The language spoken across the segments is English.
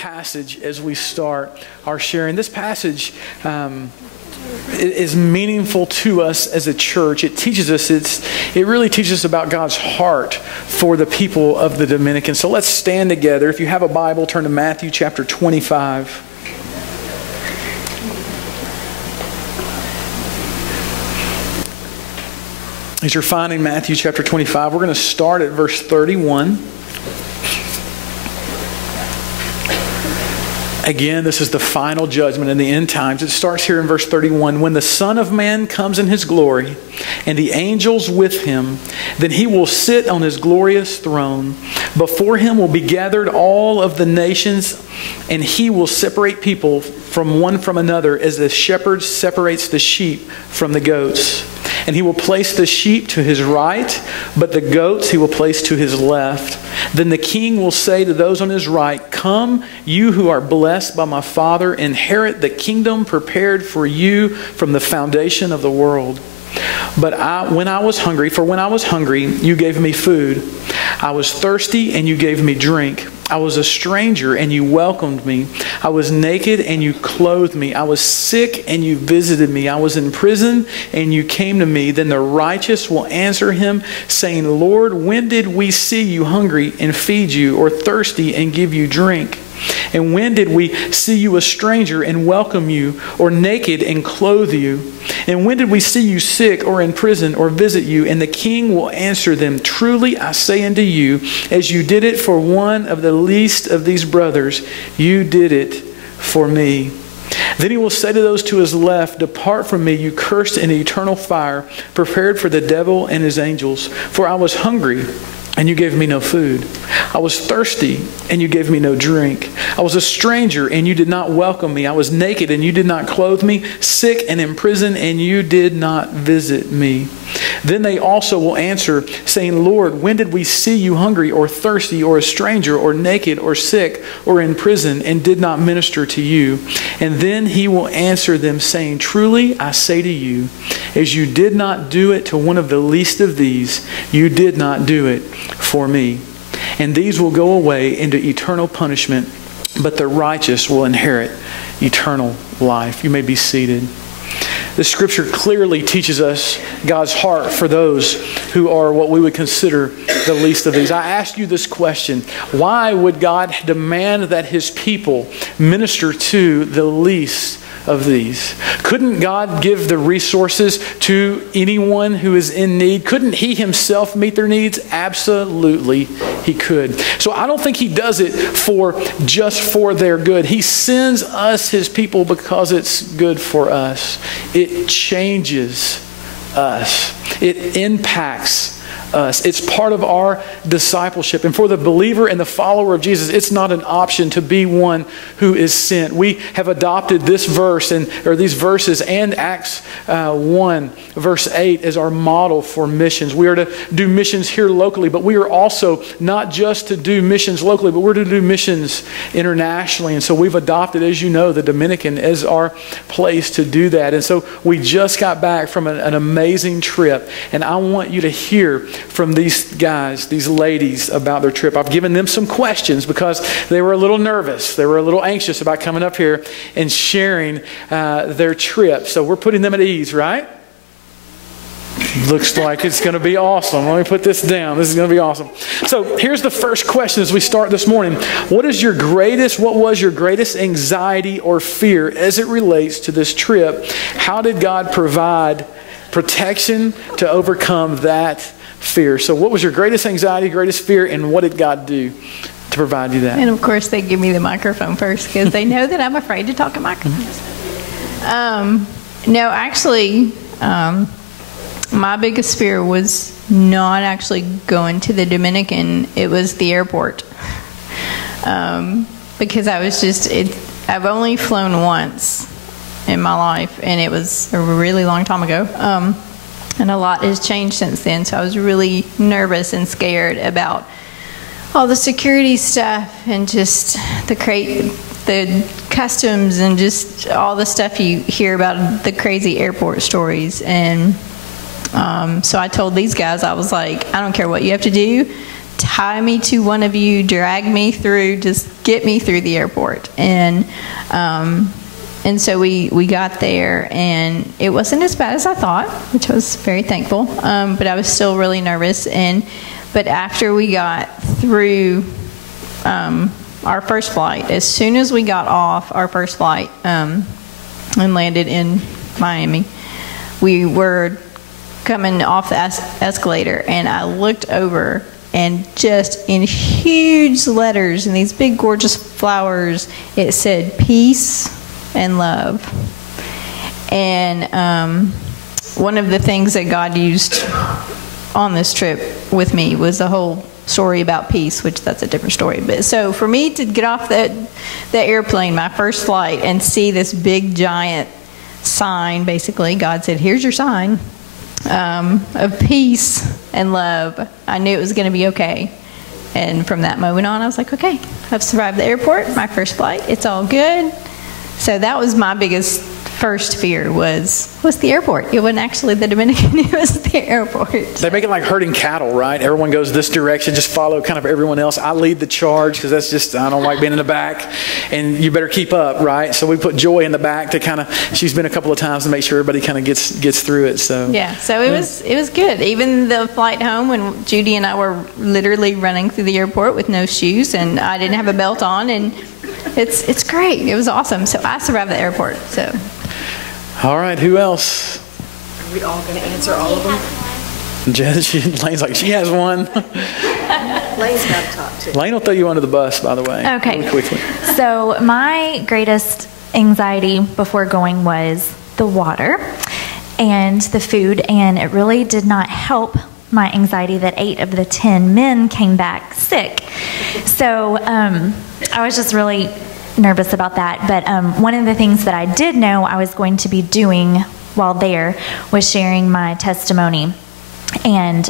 passage as we start our sharing. This passage is meaningful to us as a church. It teaches us, it really teaches us about God's heart for the people of the Dominican. So let's stand together. If you have a Bible, turn to Matthew chapter 25. As you're finding Matthew chapter 25, we're going to start at verse 31. Again, this is the final judgment in the end times. It starts here in verse 31. When the Son of Man comes in His glory, and the angels with Him, then He will sit on His glorious throne. Before Him will be gathered all of the nations, and He will separate people from one from another, as the shepherd separates the sheep from the goats. And He will place the sheep to His right, but the goats He will place to His left. Then the King will say to those on His right, "Come, you who are blessed by my Father, inherit the kingdom prepared for you from the foundation of the world. But when I was hungry, you gave me food. I was thirsty, and you gave me drink. I was a stranger, and you welcomed me. I was naked, and you clothed me. I was sick, and you visited me. I was in prison, and you came to me." Then the righteous will answer Him, saying, "Lord, when did we see you hungry and feed you, or thirsty and give you drink? And when did we see you a stranger and welcome you, or naked and clothe you? And when did we see you sick or in prison or visit you?" And the King will answer them, "Truly I say unto you, as you did it for one of the least of these brothers, you did it for me." Then He will say to those to His left, "Depart from me, you cursed, into eternal fire, prepared for the devil and his angels. For I was hungry, and you gave me no food. I was thirsty, and you gave me no drink. I was a stranger, and you did not welcome me. I was naked, and you did not clothe me, sick and in prison, and you did not visit me." Then they also will answer, saying, "Lord, when did we see you hungry or thirsty or a stranger or naked or sick or in prison and did not minister to you?" And then He will answer them, saying, "Truly I say to you, as you did not do it to one of the least of these, you did not do it for me." And these will go away into eternal punishment, but the righteous will inherit eternal life. You may be seated. The Scripture clearly teaches us God's heart for those who are what we would consider the least of these. I ask you this question: why would God demand that His people minister to the least of these? Couldn't God give the resources to anyone who is in need? Couldn't He Himself meet their needs? Absolutely, He could. So I don't think He does it just for their good. He sends us His people because it's good for us. It changes us. It impacts us. It's part of our discipleship. And for the believer and the follower of Jesus, it's not an option to be one who is sent. We have adopted this verse or these verses and Acts 1 verse 8 as our model for missions. We are to do missions here locally, but we are also not just to do missions locally, but we're to do missions internationally. And so we've adopted, as you know, the Dominican as our place to do that. And so we just got back from an amazing trip, and I want you to hear from these guys, these ladies, about their trip. I've given them some questions because they were a little nervous. They were a little anxious about coming up here and sharing their trip. So we're putting them at ease, right? Looks like it's going to be awesome. Let me put this down. This is going to be awesome. So here's the first question as we start this morning. What was your greatest anxiety or fear as it relates to this trip? How did God provide protection to overcome that fear? So what was your greatest anxiety, greatest fear, and what did God do to provide you that? And of course they give me the microphone first because they know that I'm afraid to talk in microphones. No, actually, my biggest fear was not actually going to the Dominican. It was the airport. Because I've only flown once in my life, and it was a really long time ago. And a lot has changed since then, so I was really nervous and scared about all the security stuff and just the customs and just all the stuff you hear about, the crazy airport stories. And so I told these guys, I was like, I don't care what you have to do. tie me to one of you, drag me through, just get me through the airport. And so we got there, and it wasn't as bad as I thought, which I was very thankful. But I was still really nervous. But after we got through our first flight, as soon as we got off our first flight and landed in Miami, we were coming off the escalator, and I looked over, and just in huge letters and these big gorgeous flowers, it said peace and love. And one of the things that God used on this trip with me was the whole story about peace, which that's a different story. But so for me to get off the airplane, my first flight, and see this big giant sign, basically God said, here's your sign of peace and love, I knew it was going to be okay. And from that moment on, I was like, okay, I've survived the airport, my first flight, it's all good. So that was my biggest first fear was the airport. It wasn't actually the Dominican, it was the airport. They make it like herding cattle, right? Everyone goes this direction, just follow kind of everyone else. I lead the charge because that's just, I don't like being in the back, and you better keep up, right? So we put Joy in the back to kind of, she's been a couple of times to make sure everybody kind of gets through it. So yeah, so it was good. Even the flight home, when Judy and I were literally running through the airport with no shoes, and I didn't have a belt on, and it's great. It was awesome. So I survived the airport. So. All right, who else? Are we all going to answer all of them? Lane's like, she has one. Lane's got to talk too. Lane will throw you under the bus, by the way. Okay. Really quickly. So my greatest anxiety before going was the water and the food, and it really did not help my anxiety that 8 of the 10 men came back sick. So I was just really nervous about that. But one of the things that I did know I was going to be doing while there was sharing my testimony and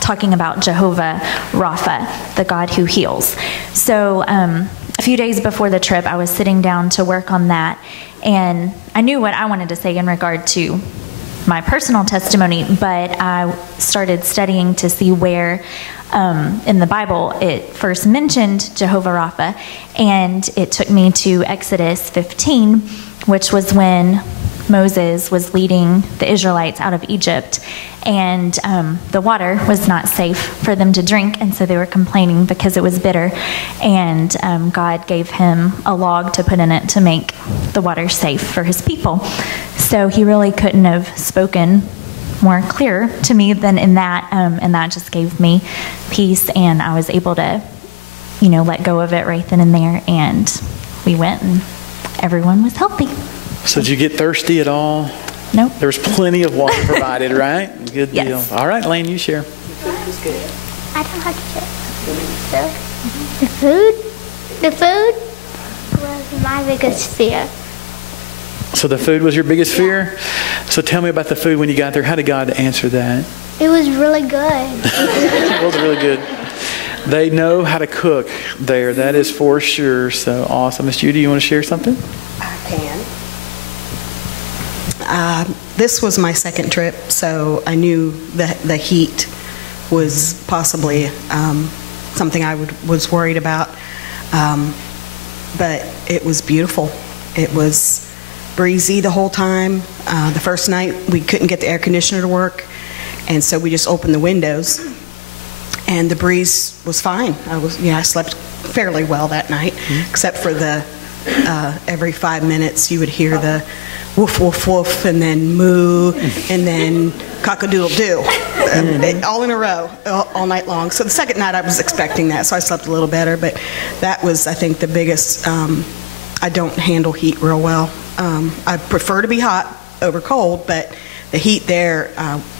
talking about Jehovah Rapha, the God who heals. So a few days before the trip, I was sitting down to work on that, and I knew what I wanted to say in regard to my personal testimony, but I started studying to see where in the Bible it first mentioned Jehovah Rapha, and it took me to Exodus 15, which was when Moses was leading the Israelites out of Egypt, and the water was not safe for them to drink, and so they were complaining because it was bitter, and God gave him a log to put in it to make the water safe for his people. So he really couldn't have spoken more clear to me than in that, and that just gave me peace, and I was able to, let go of it right then and there, and we went, and everyone was healthy. So did you get thirsty at all? Nope. There was plenty of water provided, right? Good deal. Yes. All right, Lane, you share. I don't have to share. The food was my biggest fear. So the food was your biggest fear? So tell me about the food when you got there. How did God answer that? It was really good. It was really good. They know how to cook there. That is for sure. So awesome. Miss Judy, you want to share something? I can. This was my second trip, so I knew that the heat was possibly something I was worried about. But it was beautiful. It was breezy the whole time. The first night we couldn't get the air conditioner to work, and so we just opened the windows, and the breeze was fine. I slept fairly well that night, except for the every 5 minutes you would hear the woof, woof, woof, and then moo, and then cock-a-doodle-doo, all in a row, all night long. So the second night I was expecting that, so I slept a little better, but that was, I think, the biggest. I don't handle heat real well. I prefer to be hot over cold, but the heat there,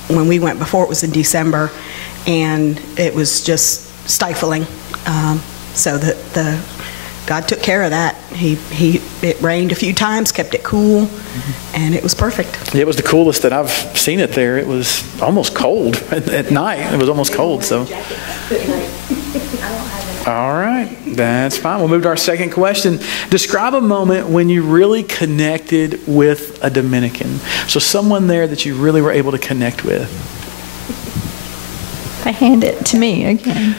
when we went before, it was in December, and it was just stifling. So God took care of that. It rained a few times, kept it cool, and it was perfect. It was the coolest that I've seen it there. It was almost cold at night. It was almost cold. So, all right, that's fine. We'll move to our second question. Describe a moment when you really connected with a Dominican. So someone there that you really were able to connect with. I hand it to me again.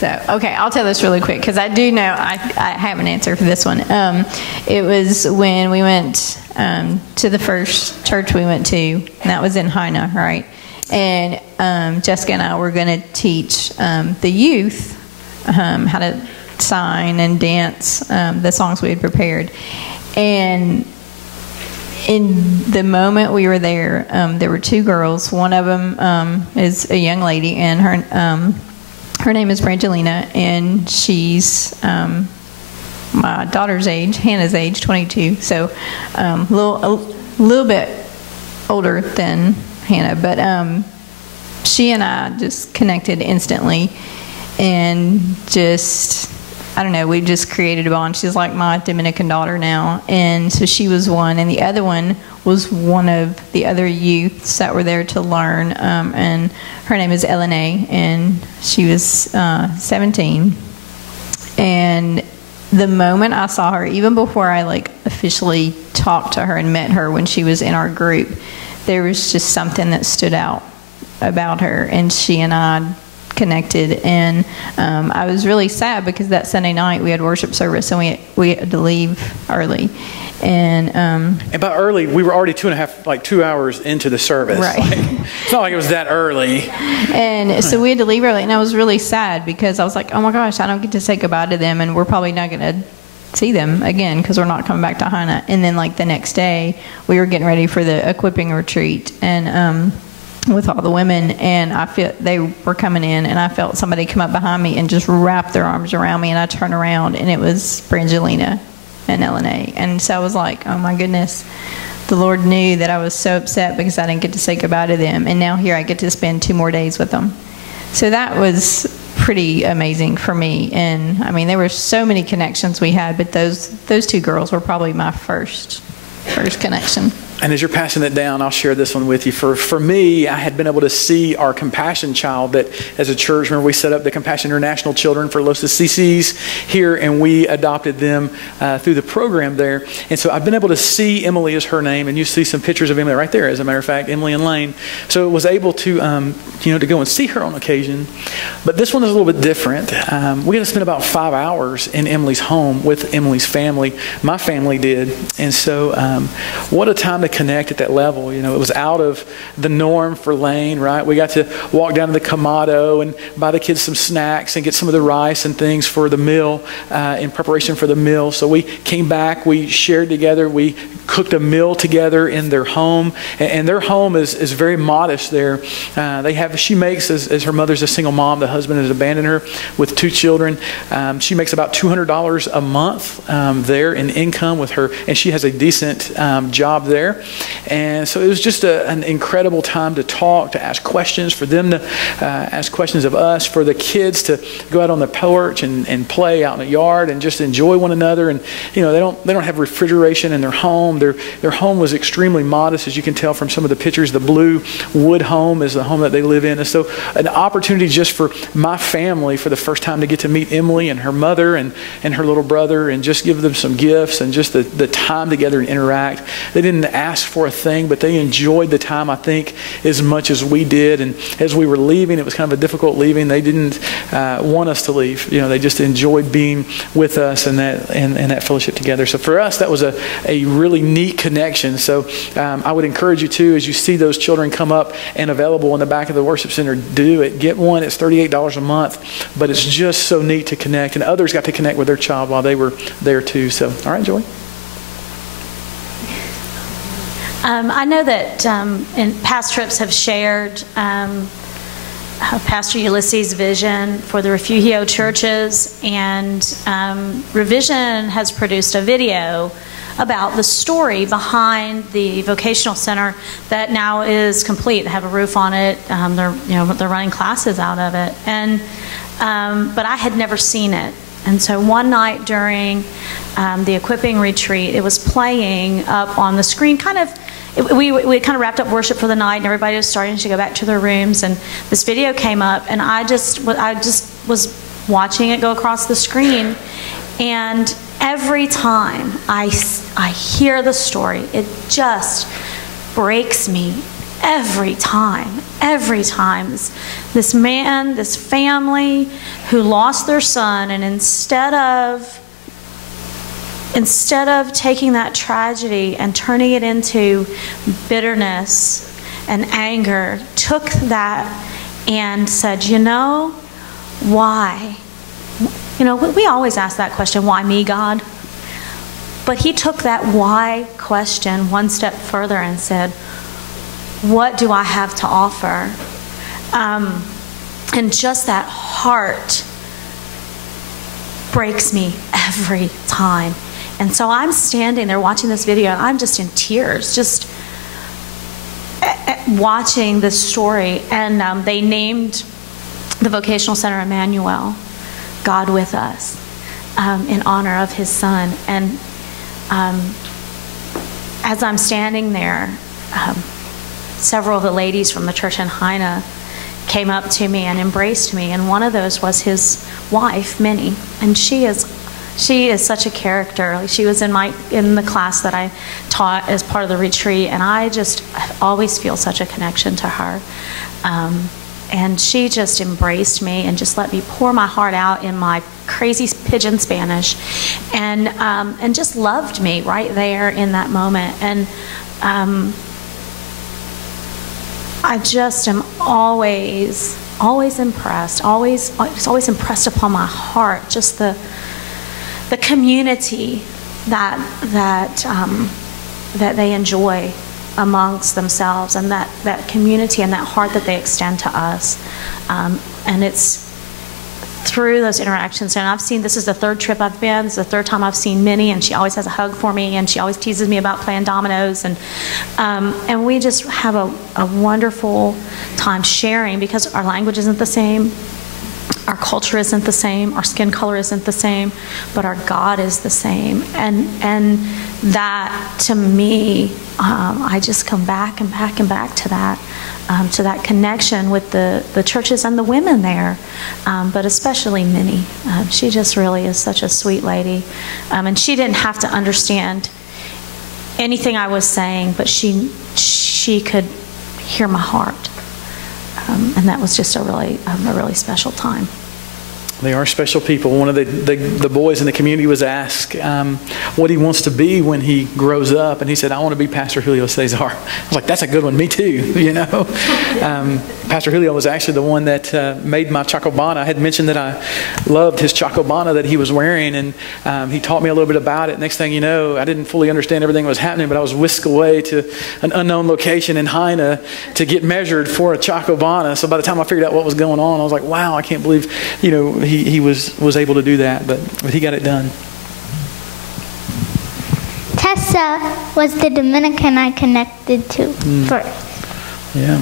So, okay, I'll tell this really quick because I do know I have an answer for this one. It was when we went to the first church we went to, and that was in Haina, right? And Jessica and I were going to teach the youth how to sign and dance the songs we had prepared. And in the moment we were there, there were two girls. One of them is a young lady, and her name is Brangelina, and she's my daughter's age, Hannah's age, 22. So a little bit older than Hannah, but she and I just connected instantly, and just, I don't know, we just created a bond. She's like my Dominican daughter now, and so she was one, and the other one was one of the other youths that were there to learn, and her name is Elena, and she was 17. And the moment I saw her, even before I officially talked to her and met her when she was in our group, there was just something that stood out about her, and she and I connected. And I was really sad because that Sunday night we had worship service, and we had to leave early. And by early, we were already 2 hours into the service. Right. It's not like it was that early. And so we had to leave early, and I was really sad because I was like, oh my gosh, I don't get to say goodbye to them, and we're probably not going to see them again because we're not coming back to Haina. And then the next day, we were getting ready for the equipping retreat, and with all the women, and I feel they were coming in, and I felt somebody come up behind me and just wrap their arms around me, and I turned around, and it was Brangelina and Elena. And so I was like, oh my goodness, the Lord knew that I was so upset because I didn't get to say goodbye to them, and now here I get to spend 2 more days with them. So that was pretty amazing for me. And I mean, there were so many connections we had, but those 2 girls were probably my first connection. And as you're passing it down, I'll share this one with you. For me, I had been able to see our Compassion Child that as a church, remember we set up the Compassion International Children for Los CCs here, and we adopted them through the program there. And so I've been able to see Emily is her name, and you see some pictures of Emily right there, as a matter of fact, Emily and Lane. So I was able to, to go and see her on occasion. But this one is a little bit different. We had to spend about 5 hours in Emily's home with Emily's family. My family did. And so what a time to connect at that level. It was out of the norm for Lane, right? We got to walk down to the Kamado and buy the kids some snacks and get some of the rice and things for the meal in preparation for the meal. So we came back, we shared together, we cooked a meal together in their home, and their home is very modest there. She makes, as her mother's a single mom, the husband has abandoned her with 2 children. She makes about $200 a month there in income with her, and she has a decent job there. And so it was just an incredible time to talk, to ask questions, for them to ask questions of us, for the kids to go out on the porch and play out in the yard and just enjoy one another. And they don't have refrigeration in their home. Their home was extremely modest, as you can tell from some of the pictures. The blue wood home is the home that they live in. And so an opportunity just for my family for the first time to get to meet Emily and her mother and her little brother, and just give them some gifts and just the time together and interact. They didn't ask for a thing, but they enjoyed the time, I think, as much as we did. And as we were leaving, it was kind of a difficult leaving. They didn't want us to leave. They just enjoyed being with us and that fellowship together. So for us, that was a really neat connection. So I would encourage you too, as you see those children come up and available in the back of the worship center, do it. Get one. It's $38 a month, but it's just so neat to connect. And others got to connect with their child while they were there too. So, all right, Joy. I know that in past trips have shared Pastor Ulysses' vision for the Refugio churches, and Revision has produced a video about the story behind the vocational center that now is complete. They have a roof on it. They're running classes out of it, but I had never seen it. And so one night during the equipping retreat, it was playing up on the screen. We kind of wrapped up worship for the night, and everybody was starting to go back to their rooms. And this video came up, and I just was watching it go across the screen. And every time I hear the story, it just breaks me every time, this man, this family who lost their son, and instead of taking that tragedy and turning it into bitterness and anger, took that and said, you know, why? You know, we always ask that question, why me, God? But he took that why question one step further and said, what do I have to offer? And just that heart breaks me every time. And so I'm standing there watching this video, and I'm just in tears, just watching this story. And they named the vocational center Emmanuel, God with us, in honor of his son. And as I'm standing there, several of the ladies from the church in Heine came up to me and embraced me, and one of those was his wife, Minnie, and she is such a character. She was in the class that I taught as part of the retreat, and I always feel such a connection to her. And she just embraced me and just let me pour my heart out in my crazy pidgin Spanish, and just loved me right there in that moment. And I just am always impressed. It's always impressed upon my heart just the community that they enjoy amongst themselves, and that community and that heart that they extend to us. And it's through those interactions. And I've seen, this is the third trip I've been. This is the third time I've seen Minnie, and she always has a hug for me, and she always teases me about playing dominoes. And we just have a wonderful time sharing, because our language isn't the same, our culture isn't the same, our skin color isn't the same, but our God is the same. And that, to me, I just come back and back and back to that connection with the churches and the women there, but especially Minnie. She just really is such a sweet lady. And she didn't have to understand anything I was saying, but she could hear my heart. And that was just a really special time. They are special people. One of the boys in the community was asked what he wants to be when he grows up, and he said, I want to be Pastor Julio Cesar. I was like, that's a good one, me too, you know. Pastor Julio was actually the one that made my chacobana. I had mentioned that I loved his chacobana that he was wearing, and he taught me a little bit about it. Next thing you know, I didn't fully understand everything that was happening, but I was whisked away to an unknown location in Heine to get measured for a chacobana. So by the time I figured out what was going on, I was like, wow, I can't believe, you know, he was able to do that, but he got it done. Tessa was the Dominican I connected to first. Yeah.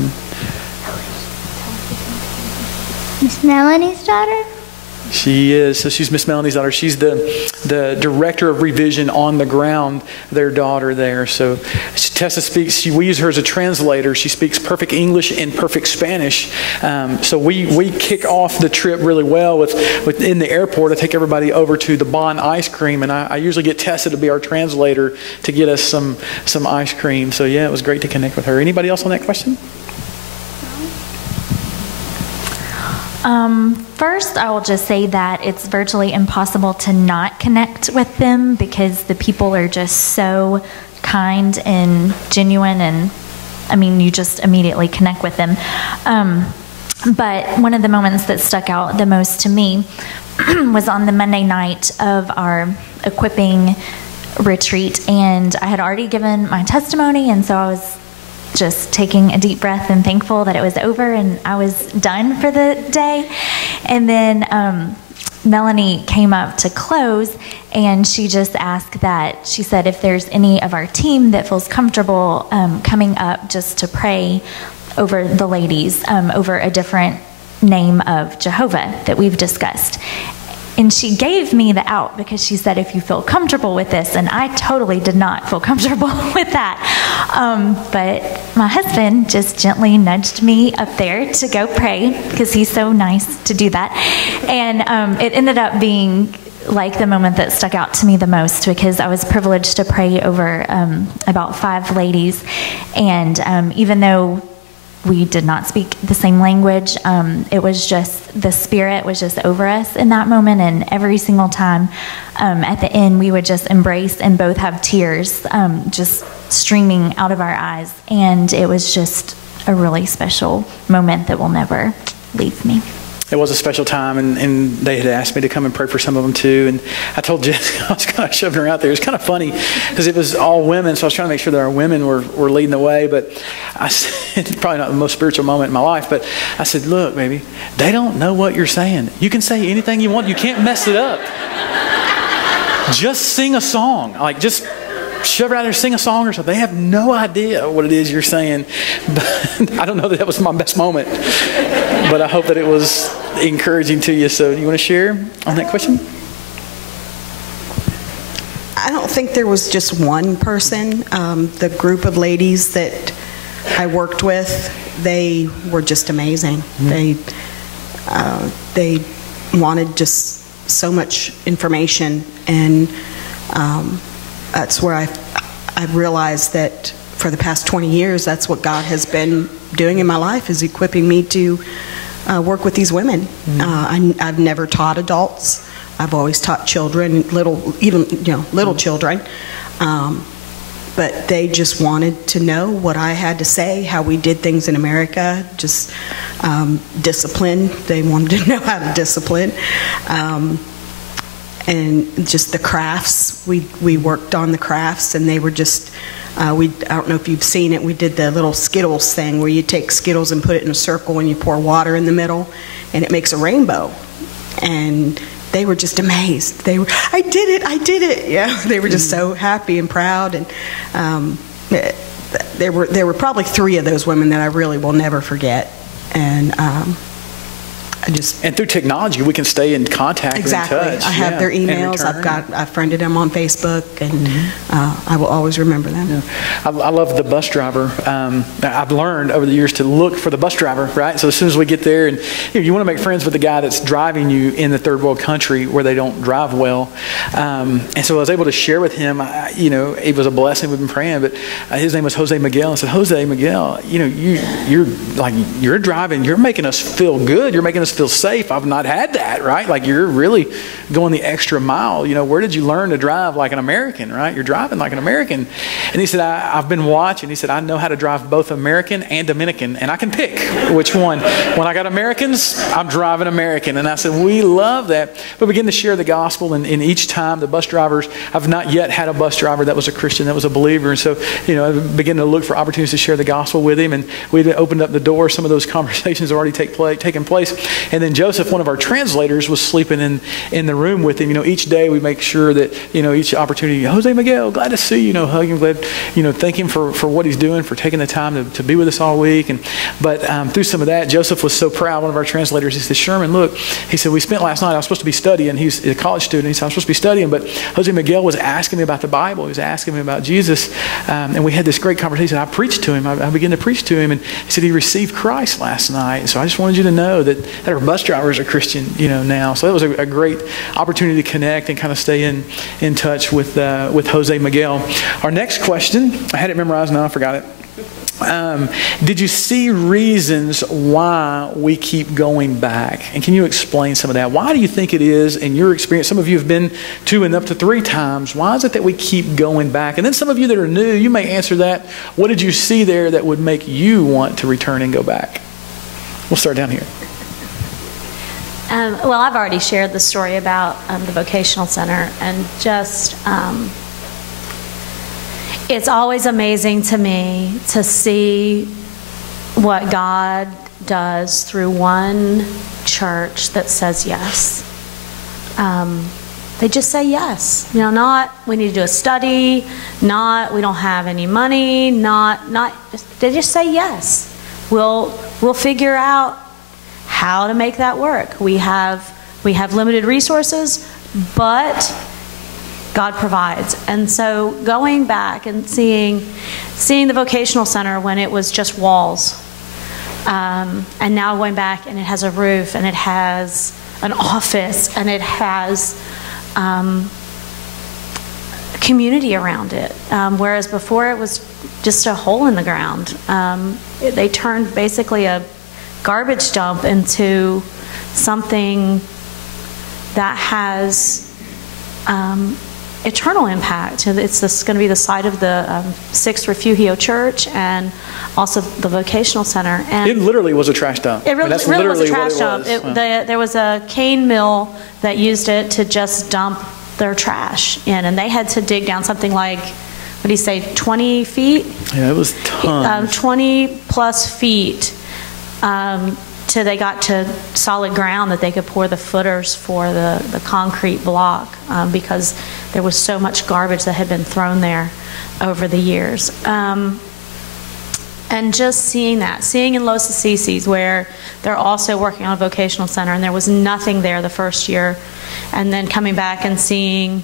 Miss Melanie's daughter? She is. So she's Miss Melanie's daughter. She's the director of revision on the ground, their daughter there. So Tessa speaks, we use her as a translator. She speaks perfect English and perfect Spanish. So we kick off the trip really well with in the airport. I take everybody over to the Bon ice cream, and I usually get Tessa to be our translator to get us some ice cream. So yeah, it was great to connect with her. Anybody else on that question? First, I will just say that it's virtually impossible to not connect with them, because the people are just so kind and genuine, and I mean, you just immediately connect with them. But one of the moments that stuck out the most to me was on the Monday night of our equipping retreat, and I had already given my testimony, and so I was just taking a deep breath and thankful that it was over and I was done for the day. And then Melanie came up to close, and she just asked that, she said if there's any of our team that feels comfortable coming up just to pray over the ladies, over a different name of Jehovah that we've discussed. And she gave me the out, because she said, if you feel comfortable with this, and I totally did not feel comfortable with that. But my husband just gently nudged me up there to go pray, because he's so nice to do that. And it ended up being like the moment that stuck out to me the most, because I was privileged to pray over about 5 ladies, and even though we did not speak the same language, it was just, the Spirit was just over us in that moment, and every single time at the end we would just embrace and both have tears just streaming out of our eyes, and it was just a really special moment that will never leave me. It was a special time, and they had asked me to come and pray for some of them too. And I told Jessica, I was kind of shoving her out there. It was kind of funny because it was all women, so I was trying to make sure that our women were leading the way. But I said, probably not the most spiritual moment in my life, but I said, look, baby, they don't know what you're saying. You can say anything you want. You can't mess it up. Just sing a song. Like, just shove her out there, sing a song or something. They have no idea what it is you're saying. But I don't know that was my best moment. But I hope that it was encouraging to you. So do you want to share on that question? I don't think there was just one person. The group of ladies that I worked with, they were just amazing. Mm-hmm. They wanted just so much information, and that's where I realized that for the past 20 years, that's what God has been doing in my life, is equipping me to work with these women. Mm-hmm. I've never taught adults. I've always taught children, little children. But they just wanted to know what I had to say, how we did things in America, just discipline. They wanted to know how to discipline. And just the crafts. We worked on the crafts, and they were just, I don't know if you've seen it, we did the little Skittles thing where you take Skittles and put it in a circle and you pour water in the middle and it makes a rainbow. And they were just amazed. They were, I did it. Yeah, they were just so happy and proud. And there were probably 3 of those women that I really will never forget. And and through technology, we can stay in contact. Exactly. And in touch. I have their emails. I've friended them on Facebook, and I will always remember them. Yeah. I love the bus driver. I've learned over the years to look for the bus driver, right? So as soon as we get there, and you want to make friends with the guy that's driving you in the third world country where they don't drive well. And so I was able to share with him, it was a blessing. We've been praying, but his name was Jose Miguel. I said, Jose Miguel, you're driving, you're making us feel good. You're making us feel safe. I've not had that, right? Like, you're really going the extra mile. Where did you learn to drive like an American, right? You're driving like an American. And he said, I've been watching. He said, I know how to drive both American and Dominican, and I can pick which one. When I got Americans, I'm driving American. And I said, we love that. We begin to share the gospel, and each time the bus drivers, I've not yet had a bus driver that was a Christian, that was a believer. And so, I began to look for opportunities to share the gospel with him, and we opened up the door. Some of those conversations already taken place. And then Joseph, one of our translators, was sleeping in the room with him. Each day we make sure that, each opportunity, Jose Miguel, glad to see you, hug him, glad, thank him for what he's doing, for taking the time to be with us all week. But through some of that, Joseph was so proud. One of our translators, he said, Sherman, look, he said, we spent last night, I was supposed to be studying. He's a college student. He said, I'm supposed to be studying, but Jose Miguel was asking me about the Bible. He was asking me about Jesus. And we had this great conversation. I preached to him. I began to preach to him, and he said he received Christ last night. So I just wanted you to know that our bus drivers are Christian, now. So that was a great opportunity to connect and kind of stay in touch with Jose Miguel. Our next question, I had it memorized, now I forgot it. Did you see reasons why we keep going back? And can you explain some of that? Why do you think it is, in your experience, some of you have been 2 and up to 3 times, why is it that we keep going back? And then some of you that are new, you may answer that. What did you see there that would make you want to return and go back? We'll start down here. Well, I've already shared the story about the vocational center, and just it's always amazing to me to see what God does through one church that says yes. They just say yes. Not we need to do a study, not we don't have any money, not they just say yes. We'll figure out how to make that work. We have limited resources, but God provides. And so going back and seeing the vocational center when it was just walls, and now going back and it has a roof, and it has an office, and it has community around it, whereas before it was just a hole in the ground. They turned basically a garbage dump into something that has eternal impact. It's going to be the site of the 6th Refugio Church and also the vocational center. And it literally was a trash dump. It really, that's really was a literally trash dump. There was a cane mill that used it to just dump their trash in, and they had to dig down something like, what do you say, 20 feet? Yeah, it was tons. 20 plus feet till they got to solid ground that they could pour the footers for the concrete block, because there was so much garbage that had been thrown there over the years. And just seeing in Los Assisis, where they're also working on a vocational center, and there was nothing there the first year, and then coming back and seeing,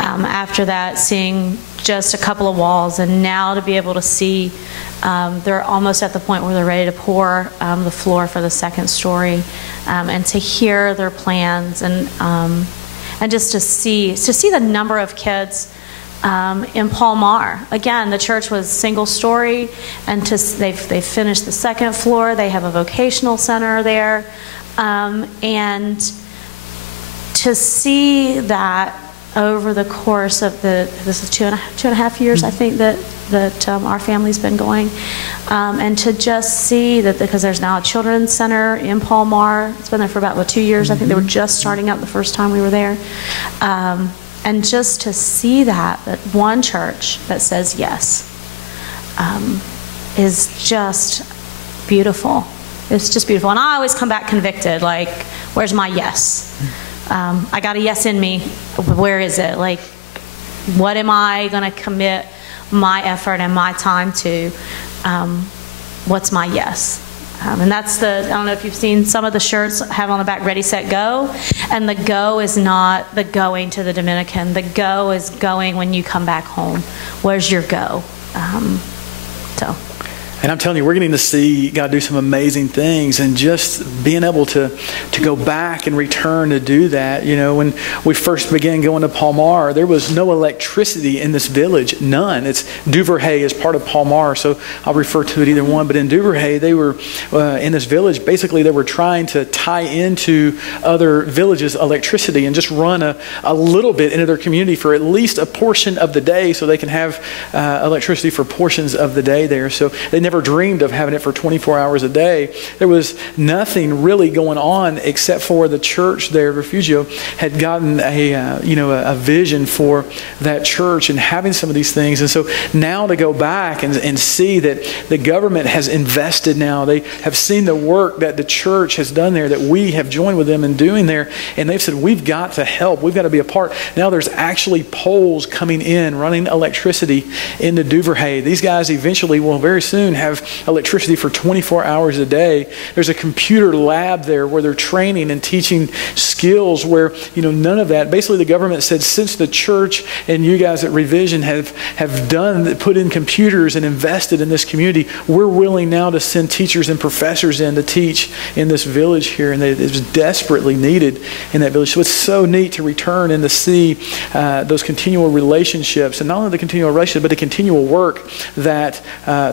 after that, seeing just a couple of walls, and now to be able to see, they're almost at the point where they're ready to pour the floor for the second story, and to hear their plans, and just to see the number of kids in Palmar. Again, the church was single story, and they've finished the second floor. They have a vocational center there, and to see that over the course of this is two and a half years, I think, that our family's been going, and to just see that, because there's now a children's center in Palmar. It's been there for about 2 years. I think they were just starting out the first time we were there. And just to see that one church that says yes is just beautiful. It's just beautiful. And I always come back convicted, like, where's my yes? I got a yes in me. Where is it? Like, what am I going to commit my effort and my time to? What's my yes? And that's I don't know if you've seen some of the shirts have on the back, Ready, Set, Go. And the go is not the going to the Dominican. The go is going when you come back home. Where's your go? And I'm telling you, we're getting to see God do some amazing things, and just being able to go back and return to do that. You know, when we first began going to Palmar, there was no electricity in this village, none. It's Duvernay is part of Palmar, so I'll refer to it either one. But in Duvernay, they were in this village. Basically, they were trying to tie into other villages' electricity and just run a little bit into their community for at least a portion of the day, so they can have electricity for portions of the day there. So they never dreamed of having it for 24 hours a day. There was nothing really going on except for the church there, Refugio, had gotten a vision for that church and having some of these things. And so now to go back and see that the government has invested now, they have seen the work that the church has done there, that we have joined with them in doing there, and they've said, we've got to help, we've got to be a part. Now there's actually poles coming in, running electricity into Duvernay. These guys eventually will very soon have electricity for 24 hours a day. There's a computer lab there where they're training and teaching skills where, none of that. Basically, the government said, since the church and you guys at Revision have put in computers and invested in this community, we're willing now to send teachers and professors in to teach in this village here. And it was desperately needed in that village. So it's so neat to return and to see those continual relationships, and not only the continual relationship, but the continual work that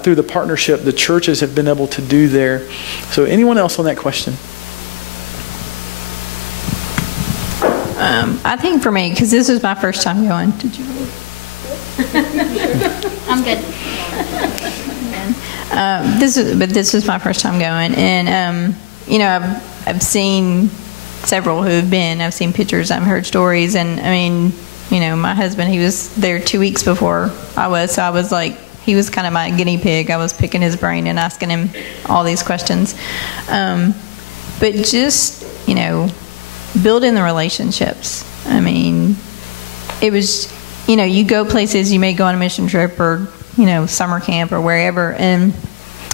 through the partnership the churches have been able to do there. So anyone else on that question? I think for me, because this was my first time going. Did you? I'm good. This was my first time going, and I've seen several who have been. I've seen pictures. I've heard stories, and I mean, my husband, he was there 2 weeks before I was, so I was like, he was kind of my guinea pig. I was picking his brain and asking him all these questions. But just, building the relationships. I mean, it was, you go places, you may go on a mission trip or, summer camp or wherever, and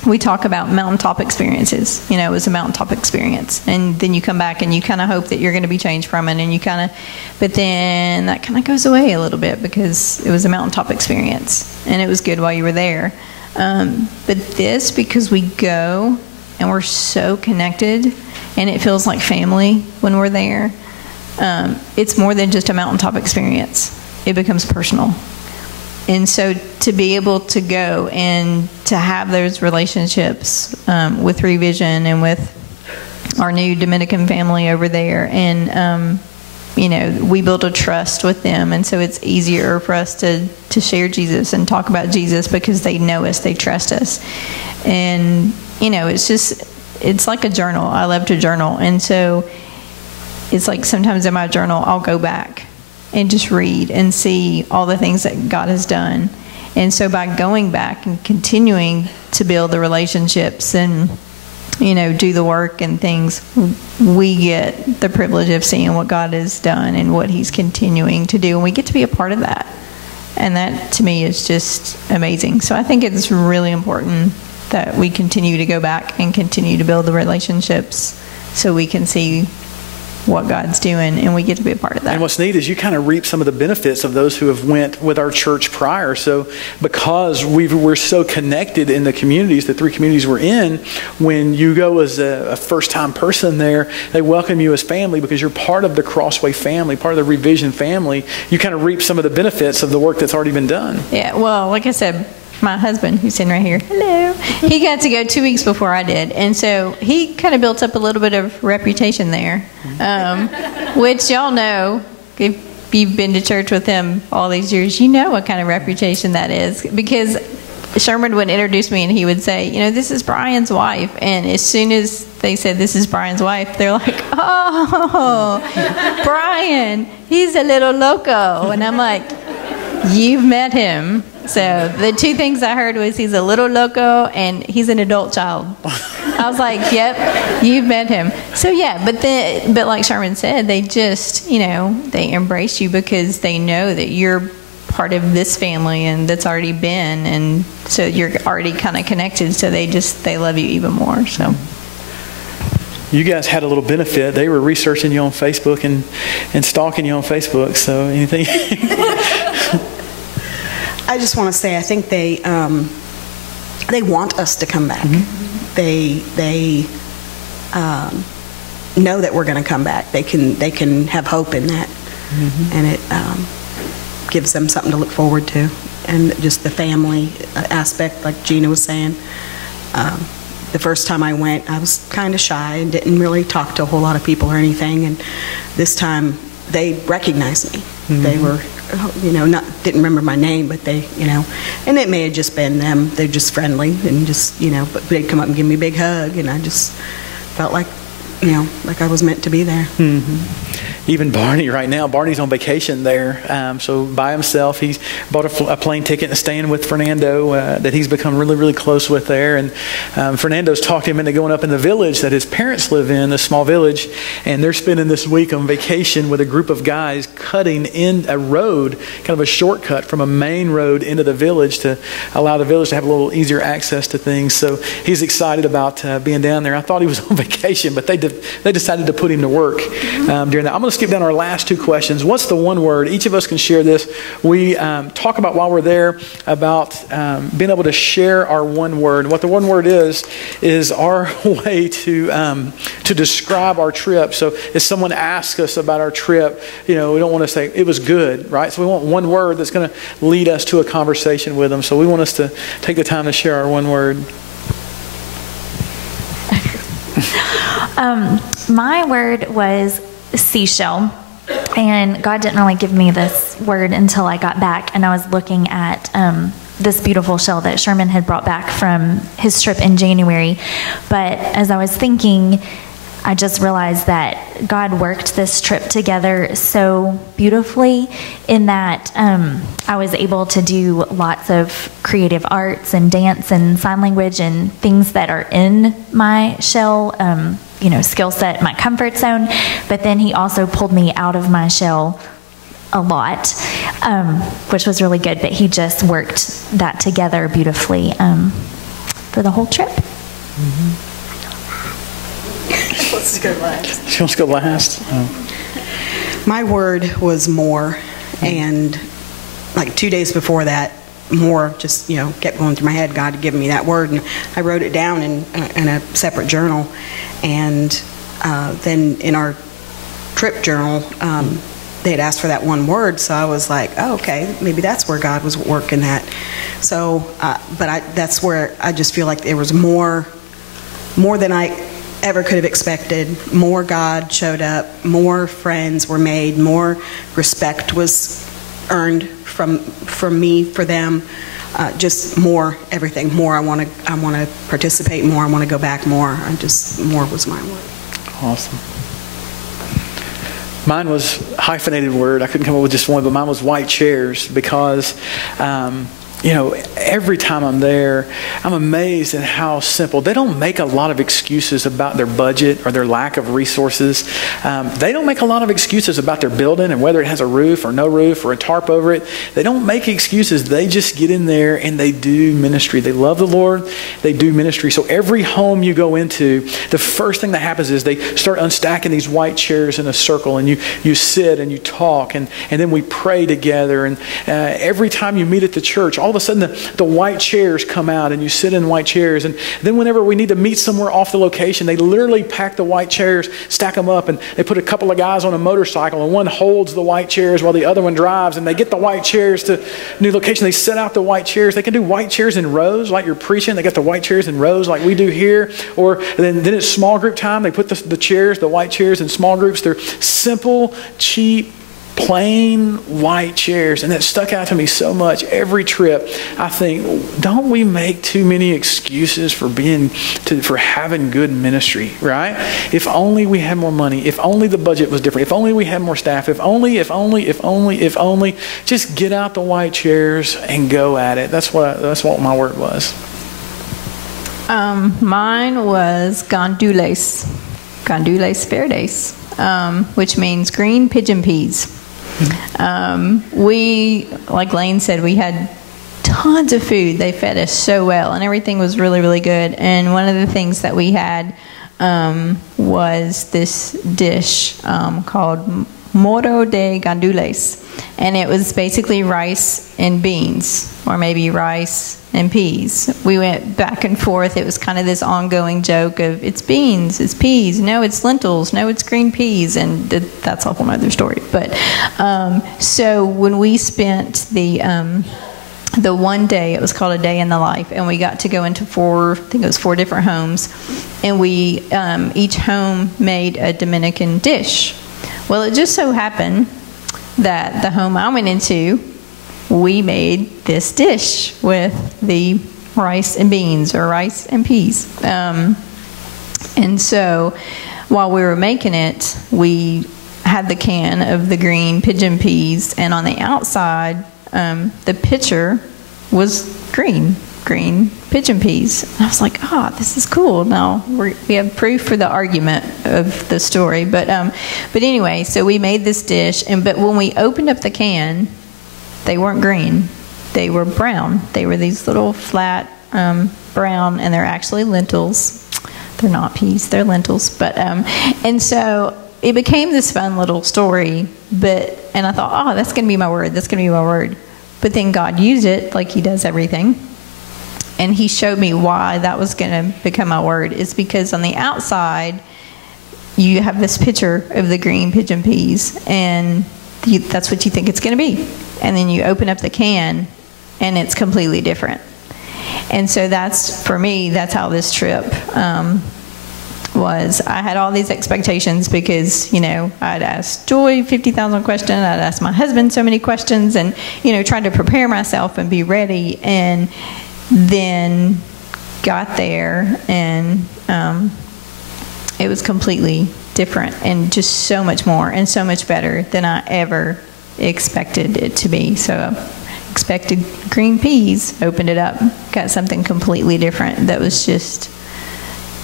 we talk about mountaintop experiences. It was a mountaintop experience. And then you come back and you kind of hope that you're going to be changed from it. And but then that kind of goes away a little bit because it was a mountaintop experience. And it was good while you were there. But this, because we go and we're so connected and it feels like family when we're there. it's more than just a mountaintop experience. It becomes personal. And so to be able to go and to have those relationships with Revision and with our new Dominican family over there, and we build a trust with them, and so it's easier for us to share Jesus and talk about Jesus because they know us, they trust us. And it's like a journal. I love to journal, and so it's like sometimes in my journal I'll go back and just read and see all the things that God has done. And so by going back and continuing to build the relationships and do the work and things, we get the privilege of seeing what God has done and what He's continuing to do, and we get to be a part of that. And that to me is just amazing. So I think it's really important that we continue to go back and continue to build the relationships so we can see what God's doing, and we get to be a part of that. And what's neat is you kind of reap some of the benefits of those who have went with our church prior. So because we're so connected in the communities, the 3 communities we're in, when you go as a first-time person there, they welcome you as family because you're part of the CrossWay family, part of the Revision family. You kind of reap some of the benefits of the work that's already been done. Yeah, well, like I said, my husband, who's sitting right here, hello, he got to go 2 weeks before I did. And so he kind of built up a little bit of reputation there, which y'all know, if you've been to church with him all these years, you know what kind of reputation that is. Because Sherman would introduce me and he would say, this is Brian's wife. And as soon as they said, this is Brian's wife, they're like, oh, Brian, he's a little loco. And I'm like, you've met him. So the 2 things I heard was he's a little loco and he's an adult child. I was like, yep, you've met him. So yeah, but like Sherman said, they just, they embrace you because they know that you're part of this family and that's already been, and so you're already kind of connected. So they love you even more. So. You guys had a little benefit. They were researching you on Facebook and stalking you on Facebook. So anything? I just want to say, I think they want us to come back. Mm-hmm. They know that we're going to come back. They can have hope in that, mm-hmm. and it gives them something to look forward to. And just the family aspect, like Gina was saying. The first time I went, I was kind of shy and didn't really talk to a whole lot of people or anything. And this time, they recognized me. Mm-hmm. They were, didn't remember my name, but they, and it may have just been them. They're just friendly and just, but they'd come up and give me a big hug, and I just felt like, like I was meant to be there. Mm-hmm. Even Barney right now, Barney's on vacation there. So by himself, he's bought a plane ticket and staying with Fernando that he's become really, really close with there. And Fernando's talked him into going up in the village that his parents live in, a small village. And they're spending this week on vacation with a group of guys cutting in a road, kind of a shortcut from a main road into the village to allow the village to have a little easier access to things. So he's excited about being down there. I thought he was on vacation, but they decided to put him to work during that. I'm going to skip down our last 2 questions. What's the one word? Each of us can share this. We talk about while we're there about being able to share our one word. What the one word is our way to describe our trip. So if someone asks us about our trip, we don't want to say it was good, right? So we want one word that's going to lead us to a conversation with them. So we want us to take the time to share our one word. My word was seashell, and God didn't really give me this word until I got back, and I was looking at this beautiful shell that Sherman had brought back from his trip in January. But as I was thinking, I just realized that God worked this trip together so beautifully in that I was able to do lots of creative arts and dance and sign language and things that are in my shell, skill set, my comfort zone. But then he also pulled me out of my shell a lot, which was really good. But he just worked that together beautifully for the whole trip. Mm-hmm. Let's go last. She wants to go last? Oh. My word was more, and like 2 days before that, more just, kept going through my head. God had given me that word, and I wrote it down in a separate journal. And then in our trip journal, they had asked for that one word, so I was like, oh, okay, maybe that's where God was working that. So, that's where I just feel like there was more than I ever could have expected. More God showed up, more friends were made, more respect was earned from me for them. Just more everything. More I want to participate more. I want to go back more. More was my word. Awesome. Mine was hyphenated word. I couldn't come up with just one, but mine was white chairs because, every time I'm there, I'm amazed at how simple. They don't make a lot of excuses about their budget or their lack of resources. They don't make a lot of excuses about their building and whether it has a roof or no roof or a tarp over it. They don't make excuses. They just get in there and they do ministry. They love the Lord. They do ministry. So every home you go into, the first thing that happens is they start unstacking these white chairs in a circle, and you sit and you talk, and then we pray together. And every time you meet at the church, all of a sudden the white chairs come out and you sit in white chairs. And then whenever we need to meet somewhere off the location, they literally pack the white chairs, stack them up, and they put a couple of guys on a motorcycle, and one holds the white chairs while the other one drives, and they get the white chairs to new location. They set out the white chairs. They can do white chairs in rows like you're preaching. They got the white chairs in rows like we do here. Or then it's small group time. They put the white chairs in small groups. They're simple, cheap, plain white chairs, and that stuck out to me so much. Every trip, I think, don't we make too many excuses for having good ministry, right? If only we had more money. If only the budget was different. If only we had more staff. If only. Just get out the white chairs and go at it. That's what my word was. Mine was gandules verdes, which means green pigeon peas. We, like Lane said, we had tons of food. They fed us so well, and everything was really, really good. And one of the things that we had was this dish called moro de gandules, and it was basically rice and beans, or maybe rice and peas. We went back and forth. It was kind of this ongoing joke of, it's beans, it's peas, no, it's lentils, no, it's green peas, and that's a whole other story. But so when we spent the one day, it was called a day in the life, and we got to go into 4 different homes, and we each home made a Dominican dish. Well, it just so happened that the home I went into, we made this dish with the rice and beans, or rice and peas. And so while we were making it, we had the can of the green pigeon peas, and on the outside, the picture was green pigeon peas. And I was like, this is cool. Now we have proof for the argument of the story. But anyway, so we made this dish, but when we opened up the can, they weren't green. They were brown. They were these little flat brown, and they're actually lentils. They're not peas, they're lentils. But and so it became this fun little story. And I thought, that's going to be my word. That's going to be my word. But then God used it like He does everything. And He showed me why that was going to become my word. It's because on the outside, you have this picture of the green pigeon peas, and that's what you think it's going to be. And then you open up the can, and it's completely different. And so for me, that's how this trip was. I had all these expectations because, I'd asked Joy 50,000 questions. I'd asked my husband so many questions, and, trying to prepare myself and be ready. And then got there, and it was completely different, and just so much more and so much better than I ever expected it to be. So expected green peas, opened it up, got something completely different that was just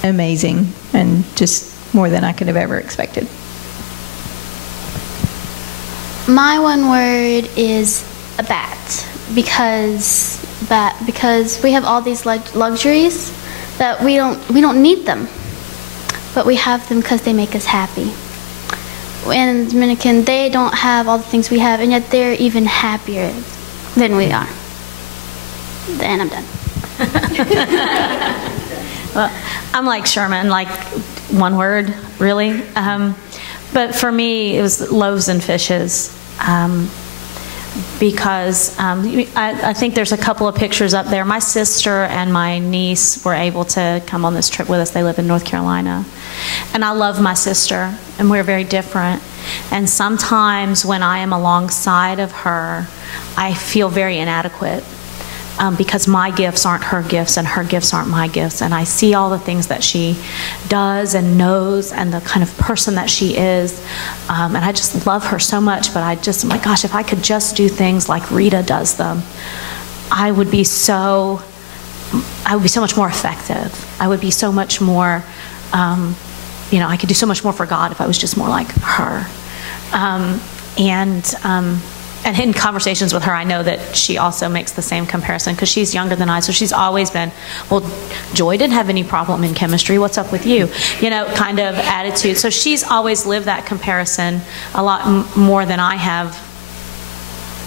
amazing, and just more than I could have ever expected. My one word is a bat, because we have all these luxuries that we don't need them, but we have them because they make us happy. In the Dominican, they don't have all the things we have, and yet they're even happier than we are. And I'm done. Well, I'm like Sherman, like one word, really. But for me, it was loaves and fishes. Because I think there's a couple of pictures up there. My sister and my niece were able to come on this trip with us. They live in North Carolina. And I love my sister, and we're very different. And sometimes when I am alongside of her, I feel very inadequate. Because my gifts aren't her gifts and her gifts aren't my gifts. And I see all the things that she does and knows and the kind of person that she is. And I just love her so much, but I'm like, gosh, if I could just do things like Rita does them, I would be so much more effective. I would be so much more, I could do so much more for God if I was just more like her. And in conversations with her, I know that she also makes the same comparison because she's younger than I. So she's always been, well, Joy didn't have any problem in chemistry. What's up with you? Kind of attitude. So she's always lived that comparison a lot more than I have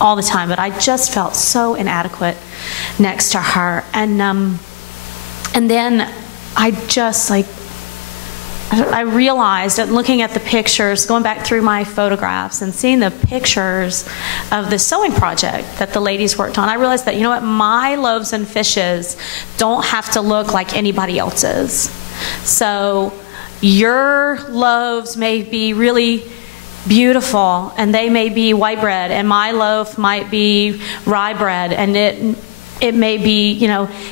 all the time. But I just felt so inadequate next to her. And then I realized that looking at the pictures, going back through my photographs and seeing the pictures of the sewing project that the ladies worked on, I realized that, my loaves and fishes don't have to look like anybody else's. So your loaves may be really beautiful and they may be white bread, and my loaf might be rye bread, and it may be,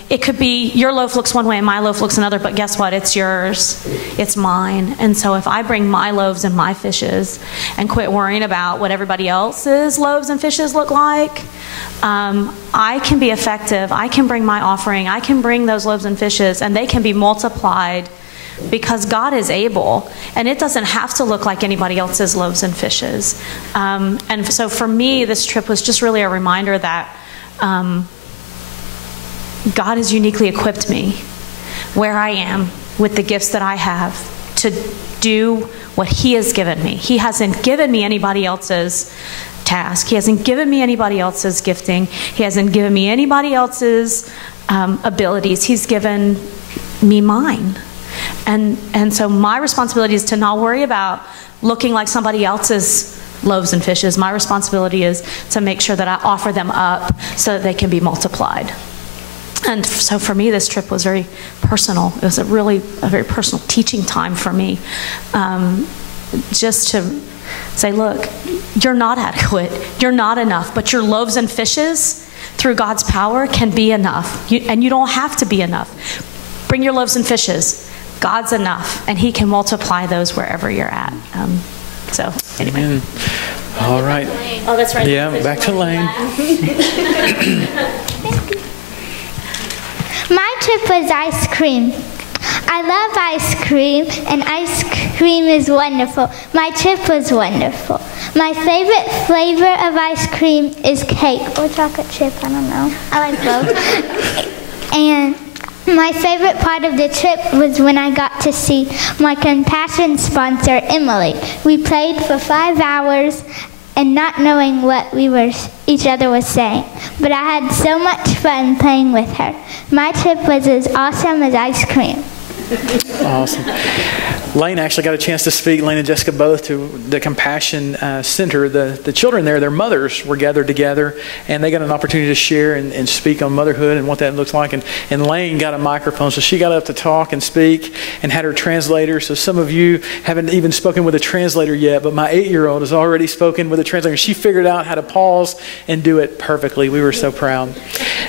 it could be your loaf looks one way and my loaf looks another, but guess what? It's yours. It's mine. And so if I bring my loaves and my fishes and quit worrying about what everybody else's loaves and fishes look like, I can be effective. I can bring my offering. I can bring those loaves and fishes, and they can be multiplied because God is able. And it doesn't have to look like anybody else's loaves and fishes. And so for me, this trip was just really a reminder that God has uniquely equipped me where I am with the gifts that I have to do what He has given me. He hasn't given me anybody else's task. He hasn't given me anybody else's gifting. He hasn't given me anybody else's abilities. He's given me mine. And so my responsibility is to not worry about looking like somebody else's loaves and fishes. My responsibility is to make sure that I offer them up so that they can be multiplied. And so for me, this trip was very personal. It was a very personal teaching time for me. Just to say, look, you're not adequate. You're not enough. But your loaves and fishes, through God's power, can be enough. And you don't have to be enough. Bring your loaves and fishes. God's enough. And He can multiply those wherever you're at. So anyway. Amen. All right. Oh, that's right. Yeah, back to Lane. My trip was ice cream. I love ice cream, and ice cream is wonderful. My trip was wonderful. My favorite flavor of ice cream is cake or chocolate chip. I don't know. I like both. And my favorite part of the trip was when I got to see my Compassion sponsor, Emily. We played for 5 hours and not knowing what each other was saying. But I had so much fun playing with her. My trip was as awesome as ice cream. Awesome. Lane actually got a chance to speak, Lane and Jessica both, to the Compassion Center. The children there, their mothers were gathered together, and they got an opportunity to share and speak on motherhood and what that looks like. And Lane got a microphone, so she got up to talk and speak and had her translator. So some of you haven't even spoken with a translator yet, but my 8-year-old has already spoken with a translator. She figured out how to pause and do it perfectly. We were so proud.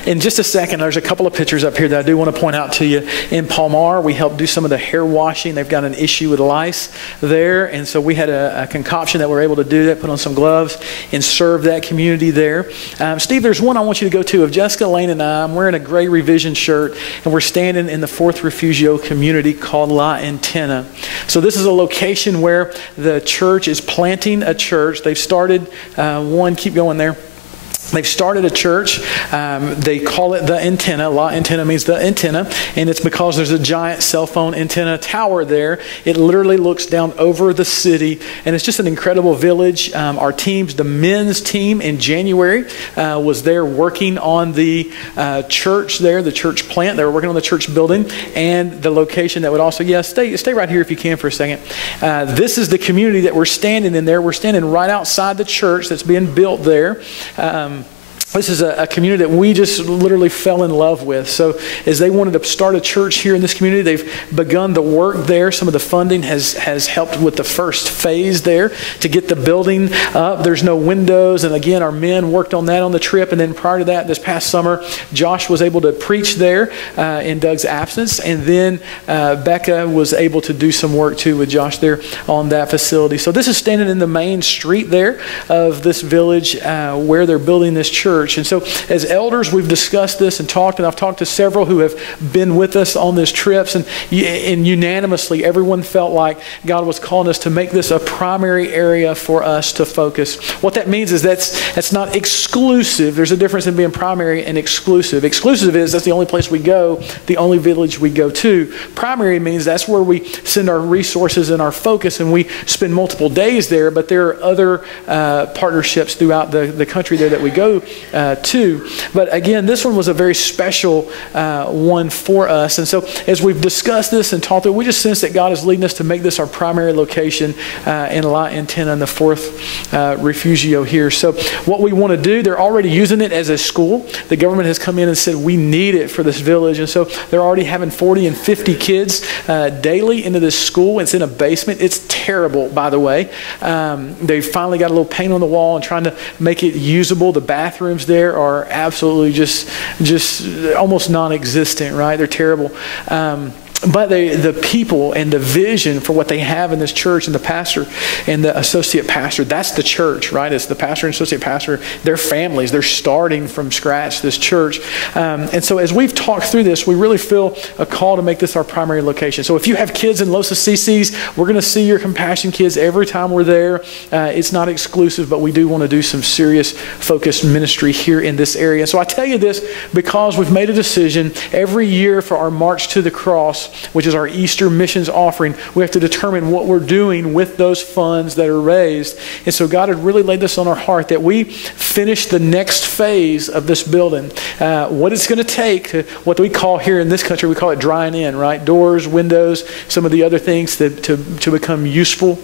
In just a second, there's a couple of pictures up here that I do want to point out to you. In Palmar, we helped do some of the hair washing. They've got an issue with lice there, and so we had a concoction that we're able to do that, put on some gloves, and serve that community there. Steve, there's one I want you to go to of Jessica, Lane, and I'm wearing a gray Revision shirt, and we're standing in the 4th Refugio community called La Antenna. So this is a location where the church is planting a church. They've started one, keep going there. They've started a church. They call it the Antenna. La Antenna means the antenna. And it's because there's a giant cell phone antenna tower there. It literally looks down over the city. And it's just an incredible village. Our teams, the men's team in January was there working on the church there, the church plant. They were working on the church building and the location that would also, stay right here if you can for a second. This is the community that we're standing in there. We're standing right outside the church that's being built there. This is a community that we just literally fell in love with. So as they wanted to start a church here in this community, they've begun the work there. Some of the funding has helped with the first phase there to get the building up. There's no windows. And again, our men worked on that on the trip. And then prior to that, this past summer, Josh was able to preach there in Doug's absence. And then Becca was able to do some work too with Josh there on that facility. So this is standing in the main street there of this village where they're building this church. And so as elders, we've discussed this and talked, and I've talked to several who have been with us on this trips, and unanimously, everyone felt like God was calling us to make this a primary area for us to focus. What that means is that's not exclusive. There's a difference in being primary and exclusive. Exclusive is that's the only place we go, the only village we go to. Primary means that's where we send our resources and our focus, and we spend multiple days there, but there are other partnerships throughout the country there that we go to. But again, this one was a very special one for us. And so as we've discussed this and talked through, we just sense that God is leading us to make this our primary location in La Antenna in the 4th Refugio here. So what we want to do, they're already using it as a school. The government has come in and said we need it for this village. And so they're already having 40 and 50 kids daily into this school. It's in a basement. It's terrible, by the way. They finally got a little paint on the wall and trying to make it usable. The bathrooms there are absolutely just almost non-existent, right? They're terrible. But the people and the vision for what they have in this church, and the pastor and the associate pastor, that's the church, right? It's the pastor and associate pastor, their families. They're starting from scratch, this church. And so as we've talked through this, we really feel a call to make this our primary location. So if you have kids in Los Assisis, we're going to see your Compassion kids every time we're there. It's not exclusive, but we do want to do some serious focused ministry here in this area. So I tell you this because we've made a decision every year for our March to the Cross, which is our Easter missions offering. We have to determine what we're doing with those funds that are raised. And so God had really laid this on our heart that we finish the next phase of this building. What it's going to take, what we call here in this country, we call it drying in, right? Doors, windows, some of the other things to become useful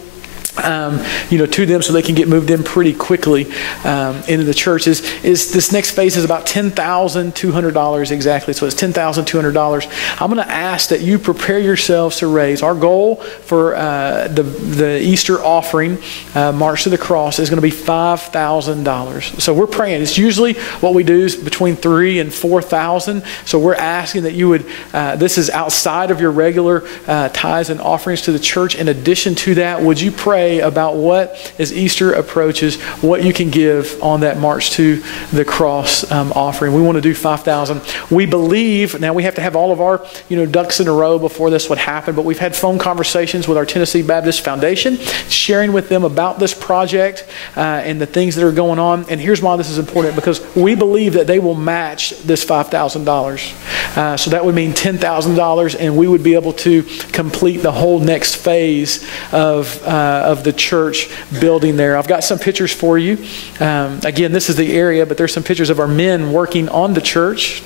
to them so they can get moved in pretty quickly into the church is this next phase is about $10,200 exactly. So it's $10,200. I'm going to ask that you prepare yourselves to raise. Our goal for the Easter offering, March to the Cross, is going to be $5,000. So we're praying. It's usually what we do is between $3,000 and $4,000. So we're asking that you would, this is outside of your regular tithes and offerings to the church. In addition to that, would you pray about what, as Easter approaches, what you can give on that March to the Cross offering. We want to do $5,000. We believe, now we have to have all of our ducks in a row before this would happen, but we've had phone conversations with our Tennessee Baptist Foundation, sharing with them about this project and the things that are going on. And here's why this is important, because we believe that they will match this $5,000. So that would mean $10,000, and we would be able to complete the whole next phase of the church building there. I've got some pictures for you. Again, this is the area, but there's some pictures of our men working on the church.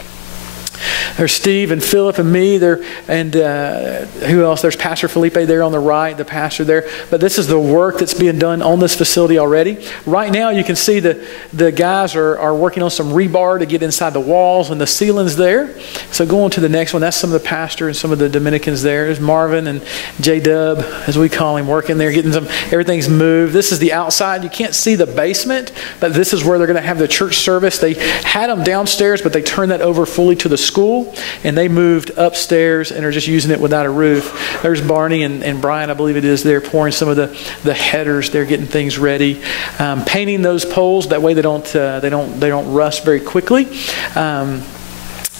There's Steve and Philip and me there, and who else? There's Pastor Felipe there on the right, the pastor there. But this is the work that's being done on this facility already. Right now, you can see the guys are working on some rebar to get inside the walls and the ceilings there. So going to the next one, that's some of the pastor and some of the Dominicans there. There's Marvin and J-Dub, as we call him, working there, getting everything's moved. This is the outside. You can't see the basement, but this is where they're going to have the church service. They had them downstairs, but they turned that over fully to the school, and they moved upstairs and are just using it without a roof. There's Barney and Brian, I believe it is, there pouring some of the headers. They're getting things ready, painting those poles that way they don't rust very quickly.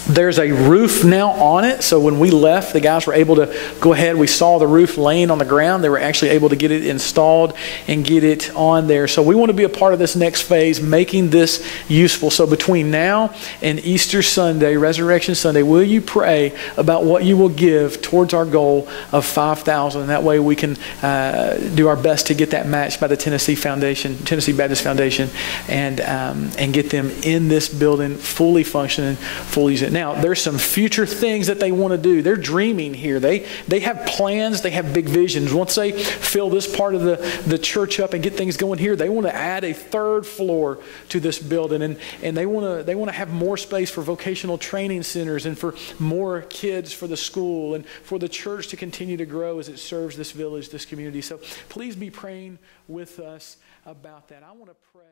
There's a roof now on it, so when we left, the guys were able to go ahead. We saw the roof laying on the ground. They were actually able to get it installed and get it on there. So we want to be a part of this next phase, making this useful. So between now and Easter Sunday, Resurrection Sunday, will you pray about what you will give towards our goal of 5,000? That way we can do our best to get that matched by the Tennessee Baptist Foundation, and get them in this building fully functioning, fully using it. Now, there's some future things that they want to do. They're dreaming here. They have plans. They have big visions. Once they fill this part of the church up and get things going here, they want to add a third floor to this building, and they want to have more space for vocational training centers and for more kids for the school and for the church to continue to grow as it serves this village, this community. So please be praying with us about that. I want to pray.